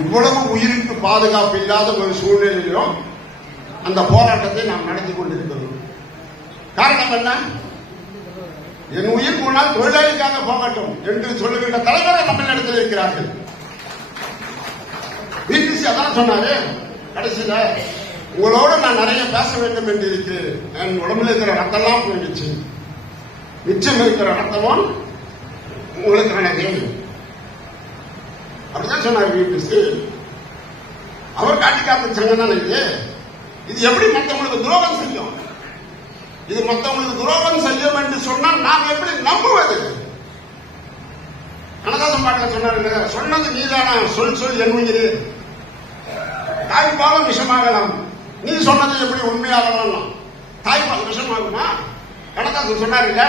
இவ்வளவு உயிருக்கு பாதுகாப்பு இல்லாத ஒரு சூழ்நிலையிலும் அந்த போராட்டத்தை நாம் நடத்தி கொண்டிருக்கிறோம். காரணம் என்ன? என் உயிர் போனால் தொழிலாளிக்காக போகட்டும் என்று சொல்லுகின்ற தலைவர்கள் தமிழ்நாட்டில் இருக்கிறார்கள். பிபிசி அதான் சொன்னாரு? கடைசியில உங்களோட நான் நிறைய பேச வேண்டும் என்று இருக்கிறேன். என் உடம்புல இருக்கிற ரத்தம்லாம் போயிடுச்சு. மிச்சம் இருக்கிற ரத்தமும் உங்களுக்கானது. அப்படிதான் சொன்னார் பிபிசி அவர் காட்டி காத்த சங்கம் தானே இது? இது எப்படி மற்றவங்களுக்கு துரோகம் செய்யும்? இது மற்றவங்களுக்கு துரோகம் செய்யும் என்று சொன்னால் நாம் எப்படி நம்புவது? கனகாசம் பாட்டில் சொன்னார் சொன்னது நீதானா? சொல் சொல் என் தாய்ப்பாலும் விஷமாகலாம். நீ சொன்னது எப்படி உண்மையாகலாம் தாய்ப்பால் விஷமாகுமா? கனகாசன் சொன்னார் இல்ல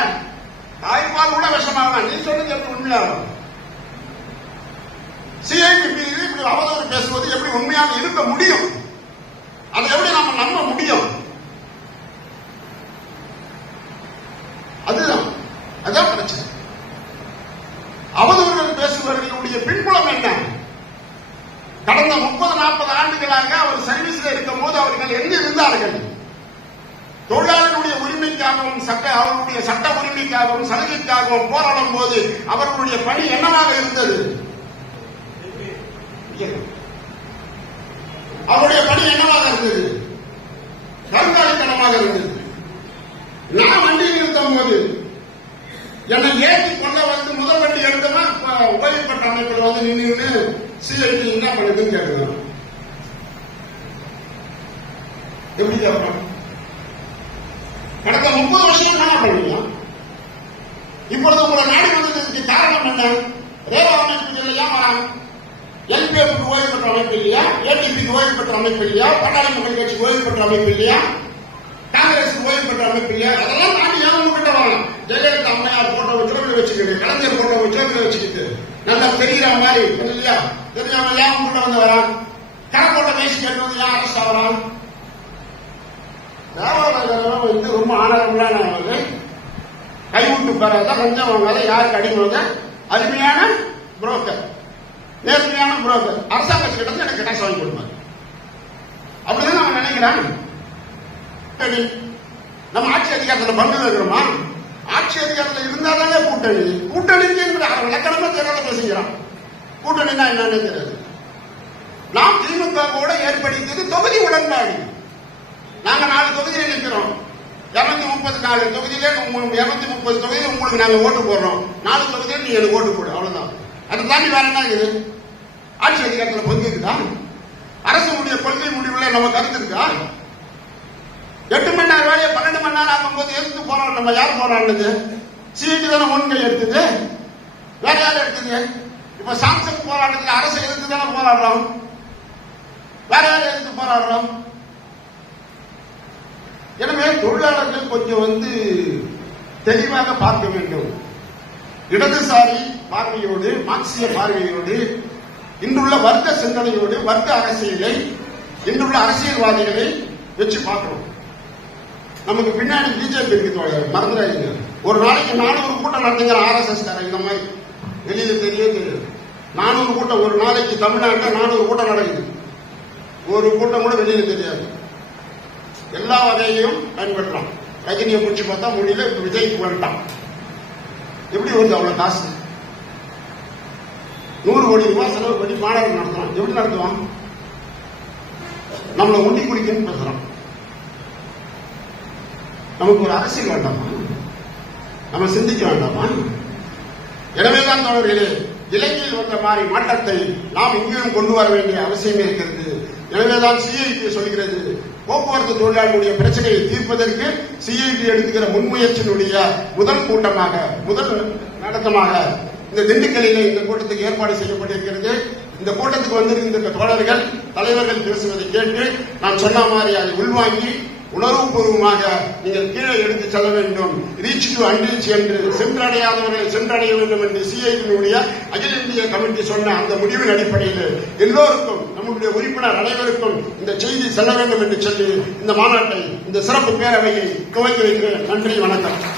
தாய்ப்பால் கூட விஷமாகலாம். நீ சொன்னது எப்படி உண்மையாகலாம் சிஐடி மீது இப்படி அவதூறு பேசுவது எப்படி உண்மையாக இருக்க முடியும்? அதை எப்படி நம்ம நம்ப முடியும்? அதுதான். அதான் பிரச்சனை. அவதூறுகள் பேசுபவர்களுடைய பின்புலம் என்ன? கடந்த முப்பது நாற்பது ஆண்டுகளாக அவர் சர்வீஸ்ல இருக்கும் போது அவர்கள் எங்க இருந்தார்கள்? தொழிலாளர்களுடைய உரிமைக்காகவும் சட்ட அவர்களுடைய சட்ட உரிமைக்காகவும் சலுகைக்காகவும் போராடும் போது அவர்களுடைய பணி என்னவாக இருந்தது? அவருடைய பணி என்னவாக இருந்தது? கருங்காலித்தனமாக இருந்தது. நான் வண்டி நிறுத்தும் போது என்னை ஏற்றி கொள்ள வந்து முதல் வண்டி எடுத்தோம்னா உபயோகப்பட்ட பெற்ற அமைப்பில் வந்து நின்று சிஐடி என்ன பண்ணுதுன்னு கேட்கணும் எப்படி கேட்பான்? கடந்த முப்பது வருஷம் என்ன பண்ணுவீங்க இப்பொழுது உங்களை நாடு வந்ததுக்கு காரணம் என்ன? ரேவா அமைப்பு வரான் எல்பிஎஃப் ஓய்வு பெற்ற அமைப்பு இல்லையா? ஏடிபிக்கு ஓய்வு பெற்ற அமைப்பு இல்லையா? பட்டாளி மக்கள் கட்சி ஓய்வு பெற்ற அமைப்பு இல்லையா? காங்கிரஸ் ஓய்வு பெற்ற அமைப்பு இல்லையா? அதெல்லாம் தாண்டி ஏன் உங்ககிட்ட வரலாம். ஜெயலலிதா அம்மையார் போட்டோ ஜோபில் வச்சுக்கிட்டு கலைஞர் போட்டோ ஜோபில் வச்சுக்கிட்டு நல்லா தெரிகிற மாதிரி இல்லையா? தெரியாம ஏன் உங்ககிட்ட வந்து வரான் கரக்கோட்டை பேசி கேட்டு வந்து ஏன் அரசு ஆகிறான் தேவாலயம் வந்து ரொம்ப ஆனந்தமான வந்து கைவிட்டு பெறாத கொஞ்சம் வாங்காத யாருக்கு அடிமையாக அருமையான புரோக்கர் நேர்மையான புரோக்கர். அரசாங்க கிட்ட எனக்கு கேஷ் வாங்கி கொடுப்பாங்க அப்படிதான் அவன் நினைக்கிறான். கூட்டணி. நம்ம ஆட்சி அதிகாரத்தில் பங்கு இருக்கிறோமா ஆட்சி அதிகாரத்தில் இருந்தாதானே கூட்டணி. கூட்டணிக்கு இலக்கணமா தெரியாத பேசுகிறான் கூட்டணினா என்னன்னு தெரியாது. நாம் திமுகவோட ஏற்படுத்தியது தொகுதி உடன்பாடு. நாங்க நாலு தொகுதியில் நிற்கிறோம். இருநூத்தி முப்பது நாலு தொகுதியிலே இருநூத்தி முப்பது தொகுதியில் உங்களுக்கு நாங்க ஓட்டு போடுறோம். நாலு தொகுதியில் நீ எனக்கு ஓட்டு போடு. அவ்வளவுதான். அது தாண்டி வேற என்ன இருக்குது ஆட்சி அதிகாரத்தில் பங்கு இருக்குதா? அரசுடைய கொள்கை முடிவுல நம்ம கருத்து இருக்கா எட்டு மணி நேரம் வேலையை பன்னெண்டு மணி நேரம் ஆகும் போது எதிர்த்து போறோம். நம்ம யார் போராடுனது சிஐடி தானே முன்கை எடுத்தது. வேற யார் எடுத்தது? இப்ப சாம்சங் போராட்டத்தில் அரசு எதிர்த்து தானே போராடுறோம். வேற யார் எதிர்த்து போராடுறோம்? எனவே தொழிலாளர்கள் கொஞ்சம் வந்து தெளிவாக பார்க்க வேண்டும். இடதுசாரி பார்வையோடு மார்க்சிய பார்வையோடு இன்றுள்ள வர்க்க சிந்தனையோடு வர்க்க அரசியலை இன்றுள்ள அரசியல்வாதிகளை வச்சு பார்க்கணும். நமக்கு பின்னாடி பிஜேபி இருக்கு மறந்துடாதீங்க. ஒரு நாளைக்கு நானூறு கூட்டம் நடத்துங்கிற ஆர்எஸ்எஸ் இந்த மாதிரி. வெளியில தெரியவே தெரியாது. நானூறு கூட்டம் ஒரு நாளைக்கு தமிழ்நாட்டில் நானூறு கூட்டம் நடக்குது. ஒரு கூட்டம் கூட வெளியில தெரியாது. எல்லா வகையையும் பயன்படுத்தலாம். ரஜினியை பிடிச்சி பார்த்தா முடியல விஜய்க்கு வந்துட்டான். எப்படி வருது அவ்வளவு காசு? நூறு கோடி ரூபாய் செலவு பண்ணி மாணவர்கள் நடத்தலாம் எப்படி நடத்துவான்? நம்மளை ஒண்டி குடிக்கன்னு பேசுறான். நமக்கு ஒரு அரசியல் வேண்டாமா? நம்ம சிந்திக்க வேண்டாமா? எனவேதான் தோழர்களே இலங்கையில் வந்த மாதிரி மாற்றத்தை நாம் இங்கேயும் கொண்டு வர வேண்டிய அவசியம் இருக்கிறது. எனவேதான் சிஐடி சொல்கிறது. போக்குவரத்து தொழிலாளர்களுடைய பிரச்சனையை தீர்ப்பதற்கு சிஐடி எடுத்துக்கிற முன்முயற்சியினுடைய முதல் கூட்டமாக முதல் நடத்தமாக இந்த திண்டுக்கல்லில் இந்த கூட்டத்துக்கு ஏற்பாடு செய்யப்பட்டிருக்கிறது. இந்த கூட்டத்துக்கு வந்திருக்கின்ற தோழர்கள் தலைவர்கள் பேசுவதை கேட்டு நான் சொன்ன மாதிரி அதை உள்வாங்கி உணர்வுபூர்வமாக நீங்கள் கீழே எடுத்து செல்ல வேண்டும். ரீச் டு அன்ரீச் என்று சென்றடையாதவர்களை சென்றடைய வேண்டும் என்று சிஐடியினுடைய அகில இந்திய கமிட்டி சொன்ன அந்த முடிவின் அடிப்படையில் எல்லோருக்கும் நம்முடைய உறுப்பினர் அனைவருக்கும் இந்த செய்தி செல்ல வேண்டும் என்று சொல்லி இந்த மாநாட்டை இந்த சிறப்பு பேரவையை துவக்கி வைக்கிறேன். நன்றி வணக்கம்.